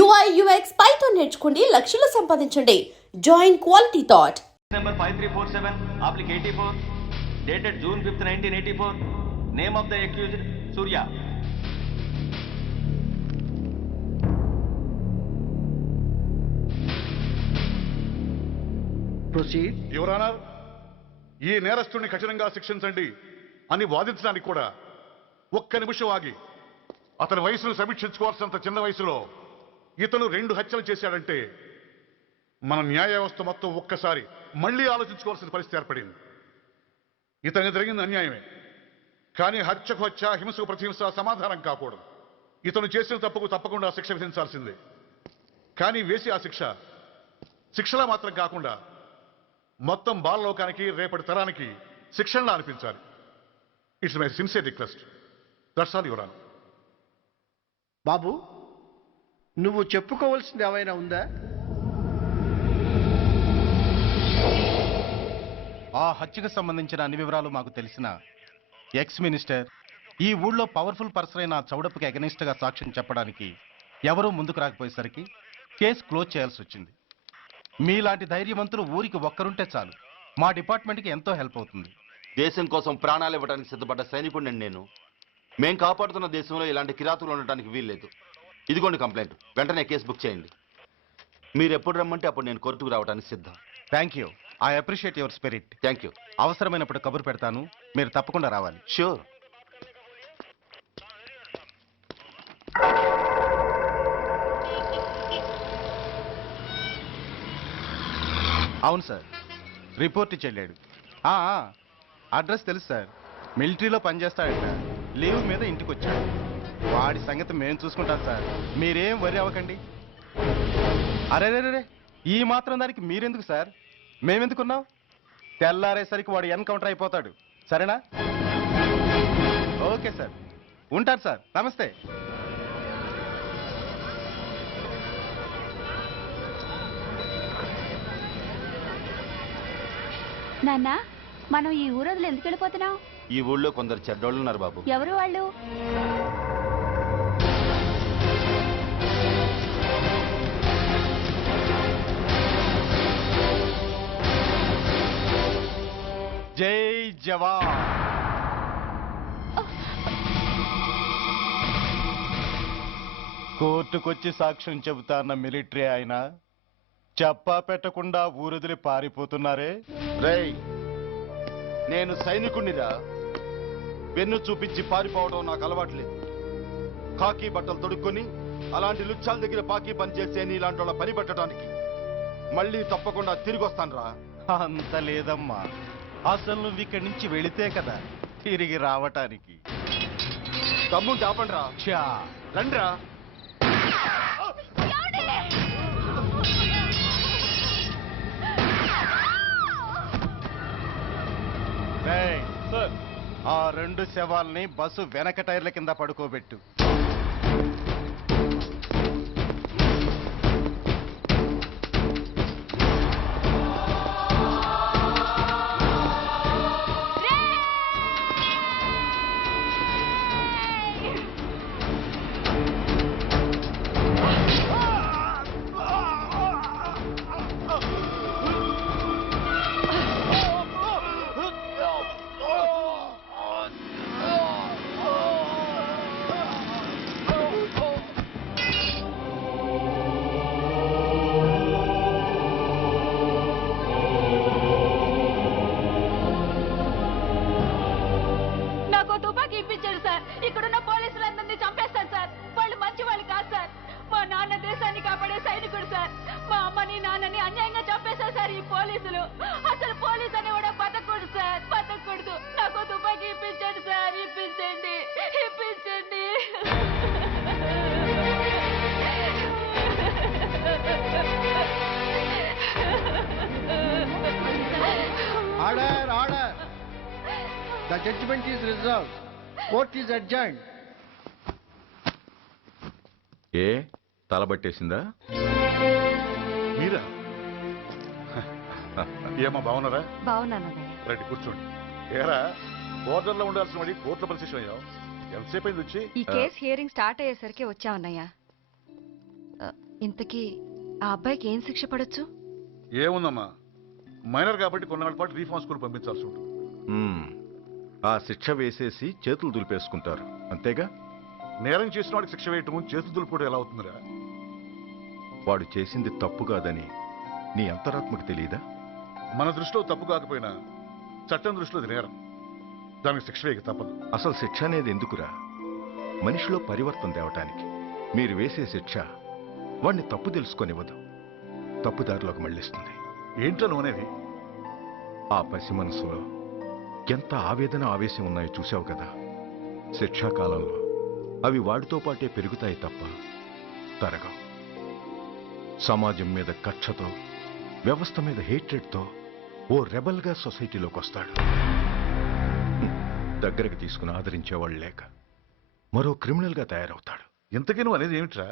UI UX Python నేర్చుకోండి, లక్షలు సంపాదించండి. Join Quality Thought. Number 5347, oblique 84, dated June 5th, 1984. Name of the accused, Surya. Proceed. Your honour, ఈ నేరస్తుడిని కఠినంగా శిక్షించండి అని వాదించడానికి కూడా ఒక్క నిమిషం ఆగి అతని వయసును సమీక్షించుకోవాల్సినంత చిన్న వయసులో ఇతను 2 హత్యలు చేశాడంటే మన న్యాయ వ్యవస్థ మొత్తం ఒక్కసారి మళ్లీ ఆలోచించుకోవాల్సిన పరిస్థితి ఏర్పడింది. ఇతనికి జరిగింది అన్యాయమే, కానీ హత్యకు హత్య, హింసకు ప్రతిహింస సమాధానం కాకూడదు. ఇతను చేసిన తప్పుకు తప్పకుండా శిక్ష విధించాల్సిందే. కానీ వేసి ఆ శిక్షలా మాత్రం కాకుండా మొత్తం బాలలోకానికి, రేపటి తరానికి శిక్షణలా అనిపించాలి. It's my sincere request. That's all your honour. బాబు, నువ్వు చెప్పుకోవాల్సింది ఏమైనా ఉందా? ఆ హత్యకు సంబంధించిన అన్ని వివరాలు మాకు తెలిసిన ఎక్స్ మినిస్టర్ ఈ ఊళ్ళో పవర్ఫుల్ పర్సన్ అయిన చౌడప్పకి అగెనిస్ట్ గా సాక్ష్యం చెప్పడానికి ఎవరూ ముందుకు రాకపోయేసరికి కేసు క్లోజ్ చేయాల్సి వచ్చింది. మీలాంటి ధైర్యవంతులు ఊరికి ఒక్కరుంటే చాలు, మా డిపార్ట్మెంట్కి ఎంతో హెల్ప్ అవుతుంది. దేశం కోసం ప్రాణాలు ఇవ్వడానికి సిద్ధపడ్డ సైనికుడిని నేను. మేం కాపాడుతున్న దేశంలో ఇలాంటి కిరాతులు ఉండటానికి వీల్లేదు. ఇదిగోండి కంప్లైంట్, వెంటనే కేసు బుక్ చేయండి. మీరు ఎప్పుడు రమ్మంటే అప్పుడు నేను కోర్టుకు రావడానికి సిద్ధం. Thank you, I appreciate your spirit. Thank you. అవసరమైనప్పుడు కబురు పెడతాను, మీరు తప్పకుండా రావాలి. షూర్. అవును సార్, రిపోర్ట్ ఇచ్చి వెళ్ళాడు. అడ్రస్ తెలుసు సార్, మిలిటరీలో పనిచేస్తాడట. లీవ్ మీద ఇంటికి వచ్చాడు. వాడి సంగతి మేము చూసుకుంటాం సార్, మీరేం వరి అవ్వకండి. అరే, ఈ మాత్రం దానికి మీరెందుకు సార్, మేమెందుకున్నాం? తెల్లారేసరికి వాడు ఎన్కౌంటర్ అయిపోతాడు. సరేనా? ఓకే సార్, ఉంటారు సార్. నమస్తే. నాన్న, మనం ఈ ఊరొదిలి ఎందుకు వెళ్ళిపోతున్నాం? ఈ ఊళ్ళో కొందరు చెడ్డోళ్ళు ఉన్నారు బాబు. ఎవరు వాళ్ళు? జై జవాన్. కోర్టుకొచ్చి సాక్ష్యం చెబుతాన్న మిలిటరీ ఆయన చెప్పా పెట్టకుండా ఊరొదిలి పారిపోతున్నారే. రేయ్, నేను సైనికుణ్ణిరా. వెన్ను చూపించి పారిపోవడం నాకు అలవాట్లేదు. కాకి బట్టలు తొడుక్కొని అలాంటి లుచ్చాల దగ్గర పాకి పనిచేసే ఇలాంటి వాళ్ళ పని పెట్టడానికి మళ్ళీ తప్పకుండా తిరిగి వస్తాను రా. అంత లేదమ్మా, అసలు నువ్వు ఇక్కడి నుంచి వెళితే కదా తిరిగి రావటానికి. తమ్ముంటే ఆపండి రా. చా రండిరా. ఆ 2 శవాల్ని బస్సు వెనక టైర్ల కింద పడుకోబెట్టు. ఇప్పించాడు సార్. ఇక్కడున్న పోలీసులందరినీ చంపేస్తారు సార్. వాళ్ళు మంచి వాళ్ళు కాదు సార్. మా నాన్న దేశాన్ని కాపాడే సైనికుడు సార్. మా అమ్మని నాన్నని అన్యాయంగా చంపేశారు సార్ ఈ పోలీసులు. అసలు పోలీసు అని కూడా బతకూడదు సార్, బతకూడదు. నాకు తుపాకీ ఇప్పించండి సార్, ఇప్పించండి, ఇప్పించండి. Order, order. The judgment is reserved. Court is adjourned. ఏ తలబట్టేసిందా? మీరా? ఏమా బాగున్నారా? బాగున్నానన్నయ్య. రండి కూర్చోండి. ఏరా, బోర్డర్లో ఉండాల్సిన వాడి కోర్టులో పరిశీలన అయ్యావు. ఎంతసేపు అయింది వచ్చి? ఈ కేసు హియరింగ్ స్టార్ట్ అయ్యేసరికి వచ్చామన్నయ్య. ఇంతకీ ఆ అబ్బాయికి ఏం శిక్ష పడొచ్చు? ఏముందమ్మా, మైనర్ కాబట్టి కొన్నాళ్ళ పాటు రీఫార్మ్ స్కూల్ పంపించాల్సి ఉంటుంది. ఆ శిక్ష వేసేసి చేతులు దులిపేసుకుంటారు అంతేగా. నేరం చేసిన వాడికి శిక్ష వేయటం చేతులు దులుపుకోవడం ఎలా అవుతుందిరా? వాడు చేసింది తప్పు కాదని నీ అంతరాత్మకు తెలియదా? మన దృష్టిలో తప్పు కాకపోయినా చట్టం దృష్టిలో అది నేరం. దానికి శిక్ష వేయక తప్పదు. అసలు శిక్ష అనేది ఎందుకురా? మనిషిలో పరివర్తన తేవటానికి. మీరు వేసే శిక్ష వాడిని తప్పు తెలుసుకొనివ్వదు, తప్పుదారిలోకి మళ్ళిస్తుంది. ఏంటో నువ్వనేది? ఆ పసి మనసులో ఎంత ఆవేదన ఆవేశం ఉన్నాయో చూసావు కదా. శిక్షాకాలంలో అవి వాడితో పాటే పెరుగుతాయి తప్ప తరగవు. సమాజం మీద కక్షతో, వ్యవస్థ మీద హేట్రెడ్తో ఓ రెబల్గా సొసైటీలోకి వస్తాడు. దగ్గరకు తీసుకుని ఆదరించేవాళ్ళు లేక మరో క్రిమినల్గా తయారవుతాడు. ఇంతకీ నువ్వు అనేది ఏమిట్రా?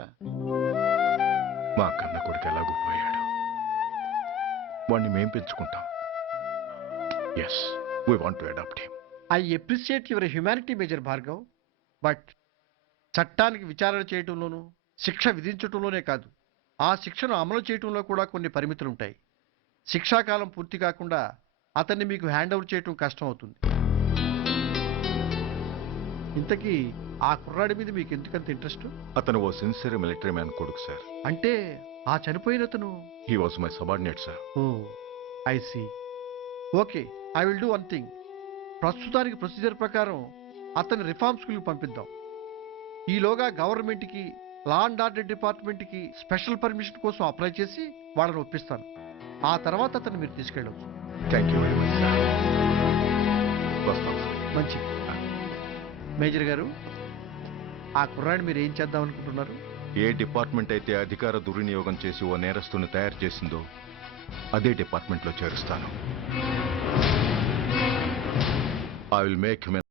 మా కన్న కొడుకు ఎలాగూ పోయాడు, వాణ్ణి మేం పెంచుకుంటాం. Yes, we want to adopt him. I appreciate your humanity major Bhargav, but చట్టానికి విచారణ చేయటంలోనూ శిక్ష విధించటంలోనే కాదు, ఆ శిక్షను అమలు చేయటంలో కూడా కొన్ని పరిమితులు ఉంటాయి. శిక్షాకాలం పూర్తి కాకుండా అతన్ని మీకు హ్యాండ్ ఓవర్ చేయటం కష్టం అవుతుంది. ఇంతకీ ఆ కుర్రాడి మీద మీకు ఎందుకంత ఇంట్రెస్ట్? అతను ఓ సిన్సియర్ మిలిటరీ మ్యాన్ కొడుకు సార్. అంటే ఆ చనిపోయిన అతను? He was my subordinate sir. Oh I see. Okay, I will do one thing. ప్రస్తుతానికి ప్రొసీజర్ ప్రకారం అతన్ని రిఫార్మ్ స్కూల్కి పంపిద్దాం. ఈలోగా గవర్నమెంట్కి, లా అండ్ ఆర్డర్ డిపార్ట్మెంట్కి స్పెషల్ పర్మిషన్ కోసం అప్లై చేసి వాళ్ళని ఒప్పిస్తాను. ఆ తర్వాత అతన్ని మీరు తీసుకెళ్ళవచ్చు. Thank you very much sir. వస్తాం సార్. మంచిది. మేజర్ గారు, ఆ కుర్రాడిని మీరు ఏం చేద్దాం అనుకుంటున్నారు? ఏ డిపార్ట్మెంట్ అయితే అధికార దుర్వినియోగం చేసి ఓ నేరస్తుని తయారు చేసిందో అదే డిపార్ట్మెంట్లో చేరుస్తాను. ఐ విల్ మేక్ హిమ్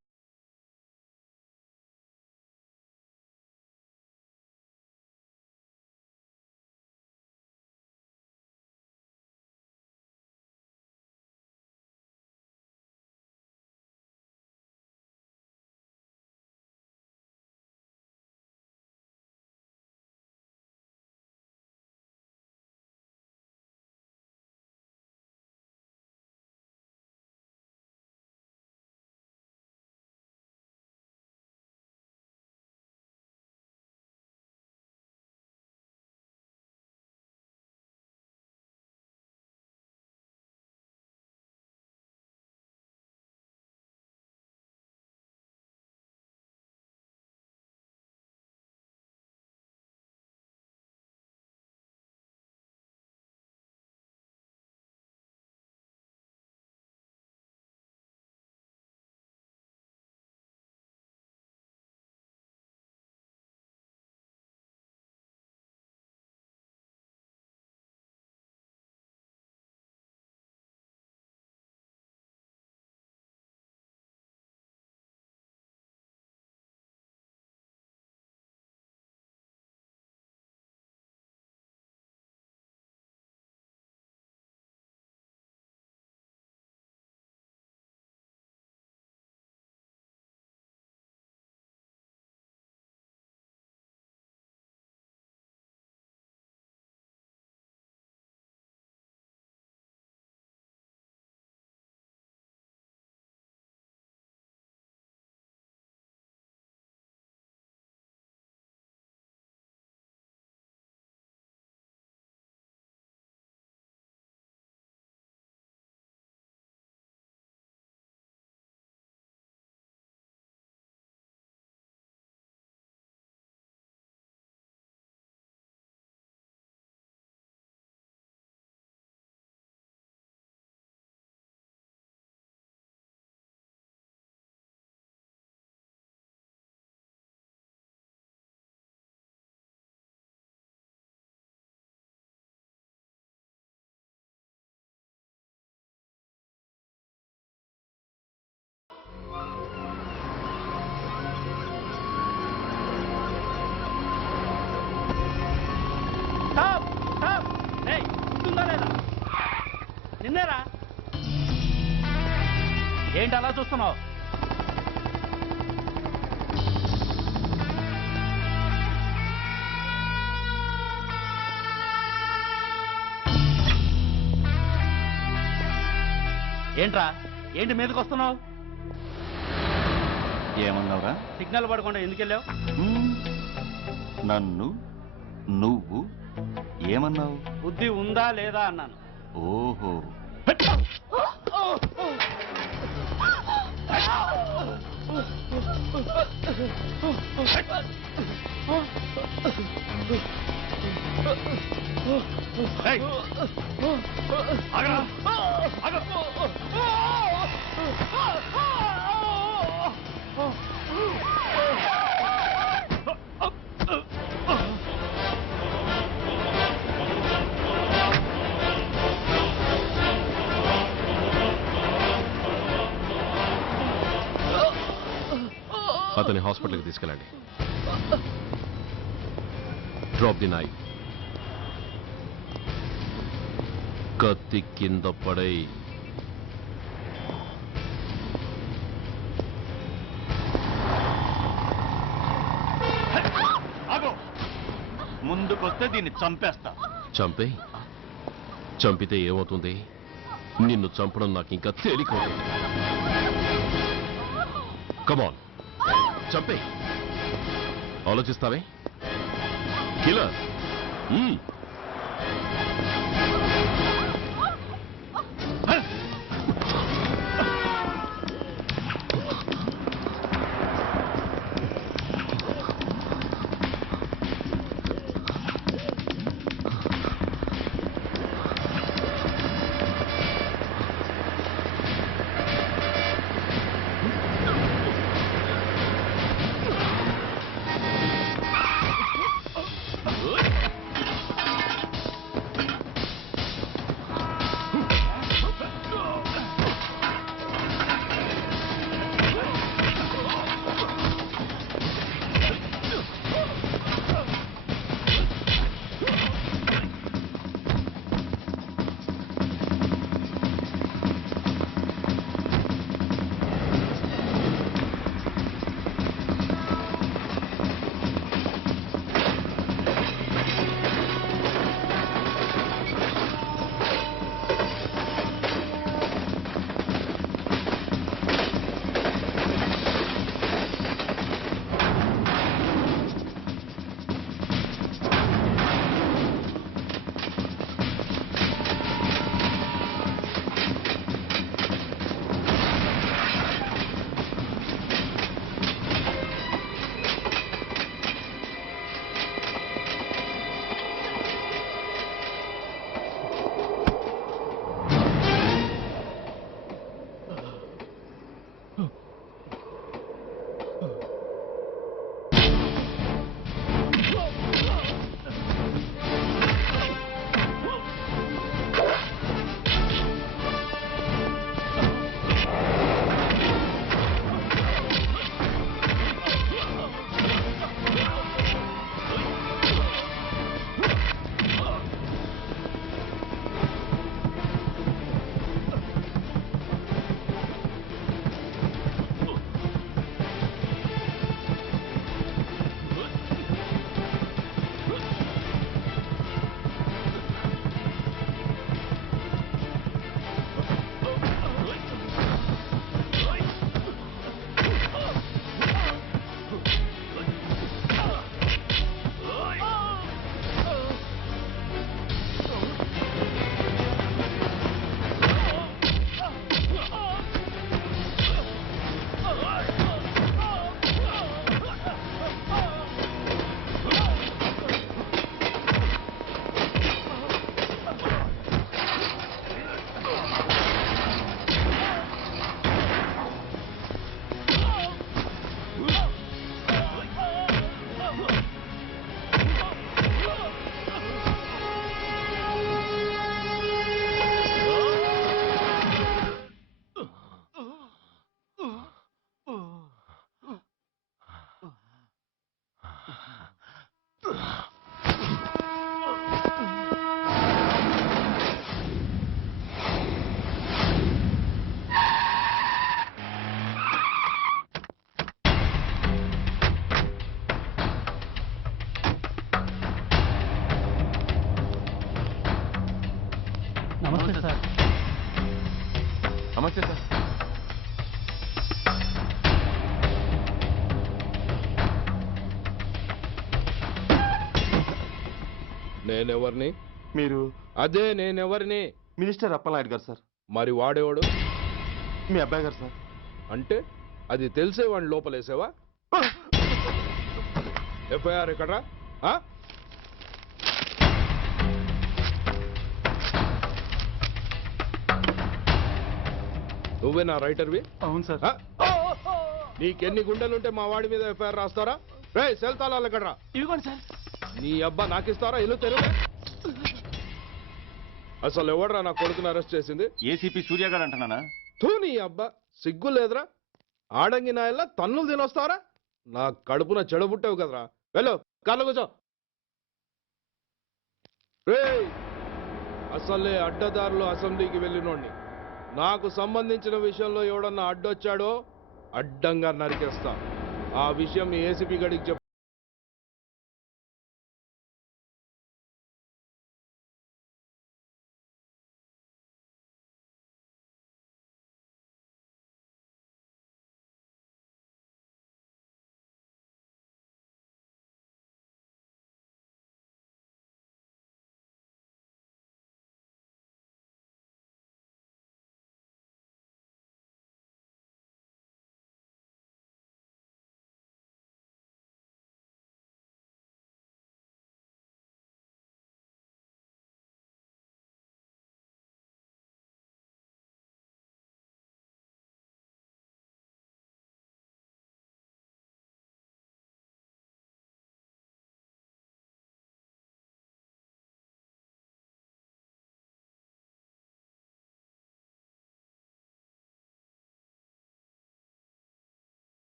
నిన్నేరా? ఏంటి అలా చూస్తున్నావు? ఏంట్రా ఏంటి మీదకి వస్తున్నావు? ఏమన్నావురా? సిగ్నల్ పడకుండా ఎందుకు వెళ్ళావు? నన్ను నువ్వు ఏమన్నావు? బుద్ధి ఉందా లేదా అన్నాను. ఓహో, ఏయ్! ఆగరా! ఆగు! అతని హాస్పిటల్కి తీసుకెళ్ళండి. Drop the knife. కత్తి కింద పడై. ఆగు! ముందుకొస్తే దీన్ని చంపేస్తా. చంపే. చంపితే ఏమవుతుంది? నిన్ను చంపడం నాకు ఇంకా తేలికవుతుంది. కమాన్, చంపే. ఆలోచిస్తావే కిల్లర్? నమస్తే సార్. నేనెవరిని? మీరు అదే నేనెవరిని? మినిస్టర్ అప్పలనాయుడు గారు సార్. మరి వాడేవాడు? మీ అబ్బాయి గారు సార్. అంటే అది తెలిసే వాడిని లోపలేసావా? ఎఫ్ఐఆర్ ఎక్కడ్రా? ఆ? నువ్వే నా రైటర్వి? అవును సార్. ఆ? నీకెన్ని గుండెలుంటే మా వాడి మీద ఎఫ్ఐఆర్ రాస్తారా? రే సెల్ తాళాలు ఎక్కడ్రా? ఇవ్వండి సార్. నీ అబ్బా నాకిస్తారా? ఇల్లు తెరువు. అసలు ఎవడ్రా నా కొడుకుని అరెస్ట్ చేసింది? ఏసీపీ సూర్య గారు అంటున్నానా? తూ నీ అబ్బా సిగ్గు లేదురా? ఆడంగి నాయల్లా తన్నులు తినొస్తారా? నా కడుపున చెడబుట్టావు కదరా. వెళ్ళు కార్లో కూర్చో. రేయ్ అసలే అడ్డదారులు అసెంబ్లీకి వెళ్ళినోడిని. నాకు సంబంధించిన విషయంలో ఎవడన్నా అడ్డొచ్చాడో అడ్డంగా నరికేస్తా. ఆ విషయం మీ ఏసీపీ గడికి చెప్పు.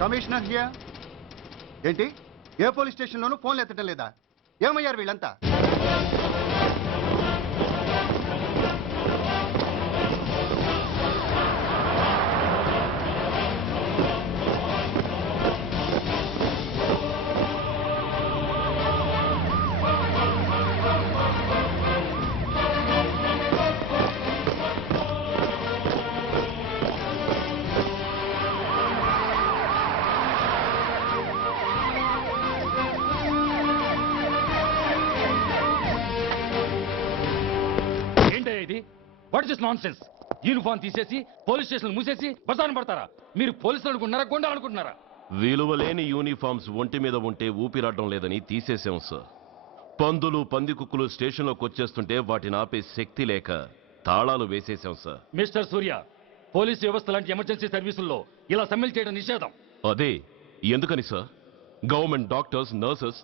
Commissioner here. ఏంటి ఏ పోలీస్ స్టేషన్లోనూ ఫోన్లు ఎత్తడం లేదా? ఏమయ్యారు వీళ్ళంతా? What is nonsense? యూనిఫామ్ తీసేసి పోలీస్ స్టేషన్ మూసేసి బజారు పడతారా? మీరు పోలీసులు అనుకుంటున్నారా, గుండా అనుకుంటున్నారా? విలువలేని యూనిఫామ్స్ ఒంటి మీద ఉంటే ఊపిరాడడం లేదని తీసేసాం సార్. పందులు పందికుక్కులు స్టేషన్లోకి వచ్చేస్తుంటే వాటిని ఆపే శక్తి లేక తాళాలు వేసేసాం సార్. మిస్టర్ సూర్య, పోలీస్ వ్యవస్థ లాంటి ఎమర్జెన్సీ సర్వీసుల్లో ఇలా సమ్మెలు చేయడం నిషేధం. అదే ఎందుకని sir? Government doctors, nurses,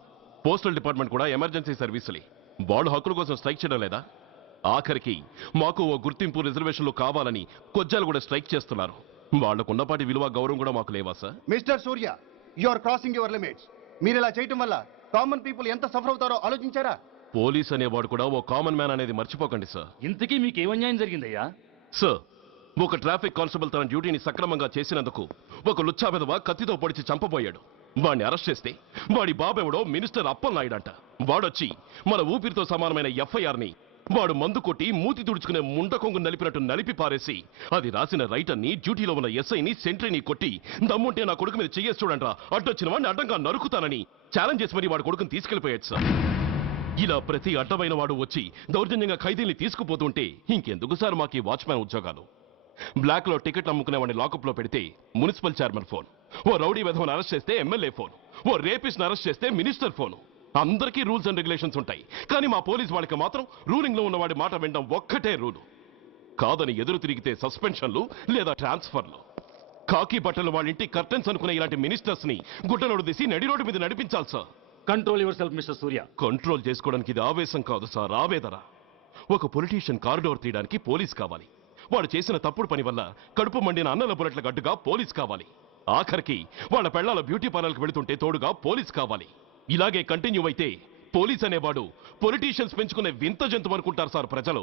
postal department కూడా ఎమర్జెన్సీ సర్వీసులే. వాళ్ళు హక్కుల కోసం స్ట్రైక్ చేయడం లేదా? ఆఖరికి మాకు ఓ గుర్తింపు రిజర్వేషన్లు కావాలని కొజ్జాలు కూడా స్ట్రైక్ చేస్తున్నారు. వాళ్లకున్నపాటి విలువ గౌరవం కూడా మాకు లేవా sir? Mister Surya, you are crossing your limits. మీరు ఇలా చేయటం వల్ల కామన్ పీపుల్ ఎంత సఫర్ అవుతారో ఆలోచించారా? పోలీస్ అనేవాడు కూడా ఓ కామన్ మ్యాన్ అనేది మర్చిపోకండి సార్. ఇంతకీ మీకు ఏమన్యాయం జరిగిందయ్యా? సార్, ఒక ట్రాఫిక్ కానిస్టేబుల్ తన డ్యూటీని సక్రమంగా చేసినందుకు ఒక లుచ్చా విధవ కత్తితో పొడిచి చంపబోయాడు. వాడిని అరెస్ట్ చేస్తే వాడి బాబెవడో మినిస్టర్ అప్పలనాయుడు అంట. వాడొచ్చి మన ఊపిరితో సమానమైన ఎఫ్ఐఆర్ని వాడు మందు కొట్టి మూతి తుడుచుకునే ముండకొంగు నలిపినట్టు నలిపి పారేసి అది రాసిన రైటర్ని, డ్యూటీలో ఉన్న ఎస్ఐని, సెంట్రీని కొట్టి దమ్ముంటే నా కొడుకు మీద చెయ్యేసి చూడంట్రా, అడ్డొచ్చిన వాడిని అడ్డంగా నరుకుతానని ఛాలెంజ్ చేసి మరి వాడు కొడుకుని తీసుకెళ్లిపోయాడు సార్. ఇలా ప్రతి అడ్డమైన వాడు వచ్చి దౌర్జన్యంగా ఖైదీల్ని తీసుకుపోతుంటే ఇంకెందుకు సార్ మాకు ఈ వాచ్మ్యాన్ ఉద్యోగాలు? బ్లాక్ లో టికెట్ అమ్ముకునే వాడిని లాకప్ లో పెడితే మున్సిపల్ చైర్మన్ ఫోన్, ఓ రౌడీ విధవను అరెస్ట్ చేస్తే ఎమ్మెల్యే ఫోన్, ఓ రేపిస్ట్ అరెస్ట్ చేస్తే మినిస్టర్ ఫోన్. అందరికీ రూల్స్ అండ్ రెగ్యులేషన్స్ ఉంటాయి, కానీ మా పోలీస్ వాళ్ళకి మాత్రం రూలింగ్ లో ఉన్న వాడి మాట వినడం ఒక్కటే రూలు. కాదని ఎదురు తిరిగితే సస్పెన్షన్లు లేదా ట్రాన్స్ఫర్లు. కాకి బట్టలు వాళ్ళ ఇంటి కర్టెన్స్ అనుకునే ఇలాంటి మినిస్టర్స్ ని గుడ్డనోడు తీసి నడి రోడ్డు మీద నడిపించాలి sir. Control your self mister Surya. Control చేసుకోవడానికి ఇది ఆవేశం కాదు సార్, ఆవేదన. ఒక పొలిటీషియన్ కారిడోర్ తీయడానికి పోలీస్ కావాలి. వాడు చేసిన తప్పుడు పని వల్ల కడుపు మండిన అన్నల బుల్లెట్ల గడ్డుగా పోలీస్ కావాలి. ఆఖరికి వాళ్ళ పెళ్లాల బ్యూటీ పార్లర్కి వెళుతుంటే తోడుగా పోలీస్ కావాలి. ఇలాగే కంటిన్యూ అయితే పోలీస్ అనేవాడు పొలిటీషియన్స్ పెంచుకునే వింత జంతువు అనుకుంటారు సార్ ప్రజలు.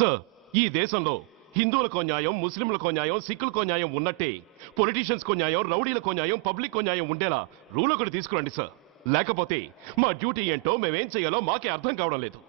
సార్, ఈ దేశంలో హిందువులకో న్యాయం, ముస్లింలకో న్యాయం, సిక్కులకో న్యాయం ఉన్నట్టే పొలిటీషియన్స్కో న్యాయం, రౌడీలకో న్యాయం, పబ్లిక్కో న్యాయం ఉండేలా రూల్ ఒకటి తీసుకురండి సార్. లేకపోతే మా డ్యూటీ ఏంటో మేమేం చేయాలో మాకే అర్థం కావడం లేదు.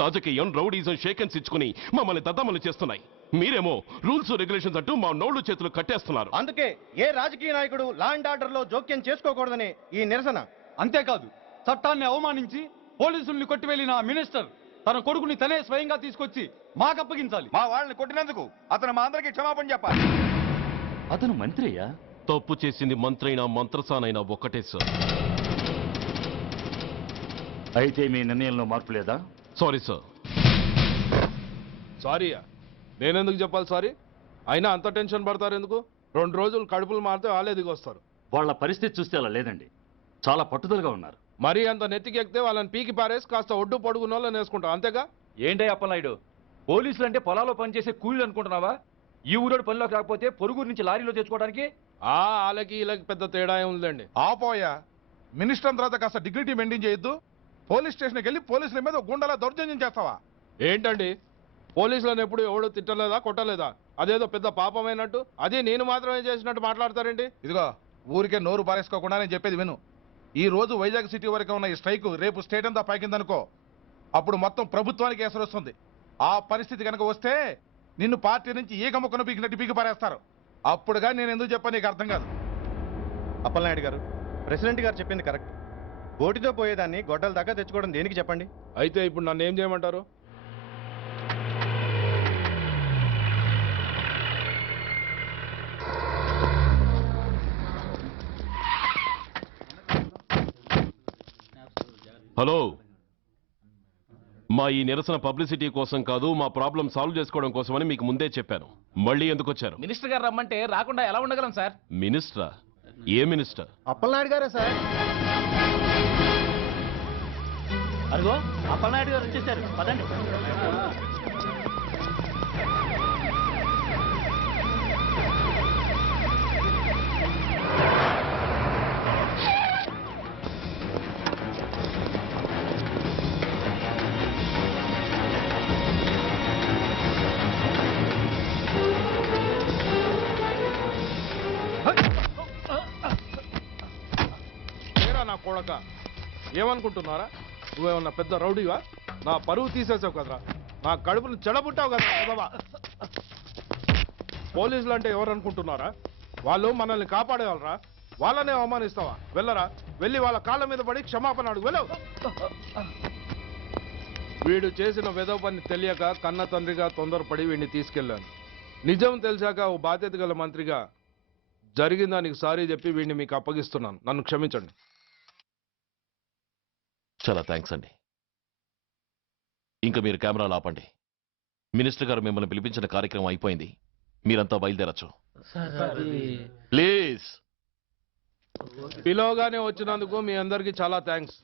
రాజకీయం, రౌడీజం షేకెన్స్ ఇచ్చుకుని మమ్మల్ని దద్దమలు చేస్తున్నాయి. మీరేమో రూల్స్ రెగ్యులేషన్స్ అంటూ మా నోళ్లు చేతులు కట్టేస్తున్నారు. అందుకే ఏ రాజకీయ నాయకుడు లా అండ్ ఆర్డర్ లో జోక్యం చేసుకోకూడదని ఈ నిరసన. అంతేకాదు, చట్టాన్ని అవమానించి పోలీసుల్ని కొట్టివెళ్లిన మినిస్టర్ తన కొడుకుని తనే స్వయంగా తీసుకొచ్చి మాకు అప్పగించాలి. మా వాళ్ళని కొట్టినందుకు అతను మా అందరికీ క్షమాపణ చెప్పాలి. అతను మంత్రియా? తప్పు చేసింది మంత్రైనా మంత్రసానైనా ఒక్కటే సార్. అయితే మీ నిర్ణయంలో మార్పు లేదా? Sorry sir. సారీయా? నేనెందుకు చెప్పాలి సారీ? అయినా అంత టెన్షన్ పడతారు ఎందుకు? 2 రోజులు కడుపులు మారితే వాళ్ళే దిగొస్తారు. వాళ్ళ పరిస్థితి చూస్తే అలా లేదండి, చాలా పట్టుదలగా ఉన్నారు. మరీ అంత నెత్తికి ఎక్కితే వాళ్ళని పీకి పారేసి కాస్త ఒడ్డు పొడుగున్న వాళ్ళని వేసుకుంటాం, అంతేగా? ఏంటే అప్పలనాయుడు, పోలీసులు అంటే పొలాల్లో పనిచేసే కూలీలు అనుకుంటున్నావా? ఈ ఊరోడు పనిలోకి రాకపోతే పొరుగురు నుంచి లారీలో తెచ్చుకోవడానికి వాళ్ళకి వీళ్ళకి పెద్ద తేడా ఉందండి. ఆపోయా, మినిస్టర్ తర్వాత కాస్త డిగ్నిటీ మెయింటైన్ చేయొద్దు. పోలీస్ స్టేషన్కి వెళ్ళి పోలీసుల మీద గుండాల దౌర్జన్యం చేస్తావా? ఏంటండి, పోలీసులను ఎప్పుడు ఎవడు తిట్టలేదా, కొట్టలేదా? అదేదో పెద్ద పాపమైనట్టు, అది నేను మాత్రమే చేసినట్టు మాట్లాడతారేంటి? ఇదిగో, ఊరికే నోరు పారేసుకోకుండా నేను చెప్పేది విను. ఈ రోజు వైజాగ్ సిటీ వరకు ఉన్న ఈ స్ట్రైక్ రేపు స్టేట్ అంతా పైకిందనుకో, అప్పుడు మొత్తం ప్రభుత్వానికి ఎసరు వస్తుంది. ఆ పరిస్థితి కనుక వస్తే నిన్ను పార్టీ నుంచి ఈగ ముక్కను పీకినట్టు పీకి పారేస్తారు. అప్పుడుగా నేను ఎందుకు చెప్పాను నీకు అర్థం కాదు. అప్పలనాయుడు గారు, ప్రెసిడెంట్ గారు చెప్పింది కరెక్ట్. ఓటితో పోయేదాన్ని గొడ్డల దాకా తెచ్చుకోవడం దేనికి చెప్పండి? అయితే ఇప్పుడు నన్ను ఏం చేయమంటారు? హలో, మా ఈ నిరసన పబ్లిసిటీ కోసం కాదు, మా ప్రాబ్లం సాల్వ్ చేసుకోవడం కోసమని మీకు ముందే చెప్పాను. మళ్ళీ ఎందుకు వచ్చారు? మినిస్టర్ గారు రమ్మంటే రాకుండా ఎలా ఉండగలం సార్? మినిస్టరా? ఏ మినిస్టర్? అప్పలనాయుడు గారే సార్. అదిగో అప్పలనాయుడు గారు వచ్చేసారు, పదండి. నా కొడక, ఏమనుకుంటున్నారా? నువ్వేమన్నా పెద్ద రౌడీవా? నా పరువు తీసేసావు కదరా, నా కడుపును చెడబుట్టావు కదా. పోలీసులు అంటే ఎవరు అనుకుంటున్నారా? వాళ్ళు మనల్ని కాపాడేవాళ్ళరా, వాళ్ళనే అవమానిస్తావా? వెళ్ళరా, వెళ్ళి వాళ్ళ కాళ్ళ మీద పడి క్షమాపణ అడుగు, వెళ్ళవు. వీడు చేసిన వెధవ పని తెలియక కన్న తండ్రిగా తొందరపడి వీడిని తీసుకెళ్లాను. నిజం తెలిసాక ఓ బాధ్యత గల మంత్రిగా జరిగిన దానికి సారీ చెప్పి వీడిని మీకు అప్పగిస్తున్నాను. నన్ను క్షమించండి. చాలా థ్యాంక్స్ అండి. ఇంకా మీరు కెమెరాలు ఆపండి. మినిస్టర్ గారు మిమ్మల్ని పిలిపించిన కార్యక్రమం అయిపోయింది, మీరంతా బయలుదేరచ్చు ప్లీజ్. పిలవగానే వచ్చినందుకు మీ అందరికీ చాలా థ్యాంక్స్.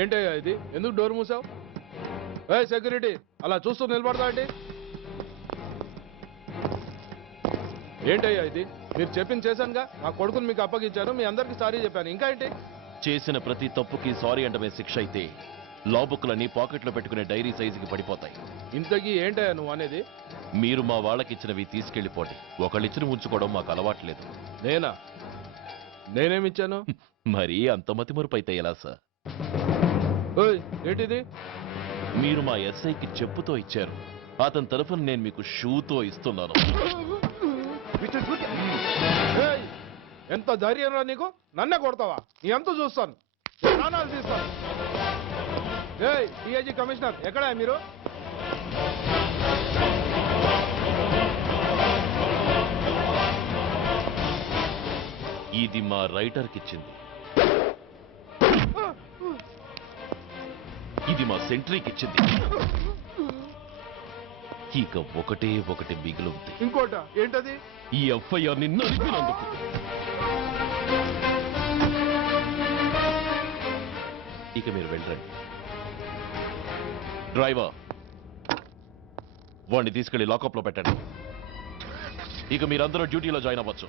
ఏంటయ్యా ఇది? ఎందుకు డోర్ మూసావు? ఏ సెక్యూరిటీ, అలా చూస్తూ నిలబడతా అండి. ఏంటయ్యా ఇది? మీరు చెప్పింది చేశానుగా, నా కొడుకుని మీకు అప్పగించాను, మీ అందరికి సారీ చెప్పాను, ఇంకా ఏంటి? చేసిన ప్రతి తప్పుకి సారీ అంటమే శిక్ష అయితే లా బుక్లన్నీ పాకెట్లో పెట్టుకునే డైరీ సైజుకి పడిపోతాయి. ఇంతకీ ఏంటయ్యా నువ్వు అనేది? మీరు మా వాళ్ళకిచ్చినవి తీసుకెళ్లిపోండి. ఒకళ్ళిచ్చిన ఉంచుకోవడం మాకు అలవాట్లేదు. నేనా? నేనేమిచ్చాను? మరి అంత మతిమరుపు అయితే ఎలా సార్? ఓయ్, ఏంటిది? మీరు మా ఎస్ఐకి చెప్పుతో ఇచ్చారు, అతని తరఫున నేను మీకు షూతో ఇస్తున్నాను. ఏయ్, ఎంత ధైర్యం రా నీకు? నన్నే కొడతావా? నీ ఎంత చూస్తాను, ప్రాణాలు తీస్తాను. ఏయ్ డిఐజీ కమిషనర్, ఎక్కడా మీరు? ఇది మా రైటర్కిచ్చింది, ఇది మా సెంట్రీకిచ్చింది. ఇక ఒకటి మిగిలింది. ఇంకోట ఏంటది? ఈ ఎఫ్ఐఆర్ ని నలిపినందుకు. ఇక మీరు వెళ్ళండి. డ్రైవర్, వాడిని తీసుకెళ్లి లాకప్లో పెట్టండి. ఇక మీరందరూ డ్యూటీలో జాయిన్ అవ్వచ్చు.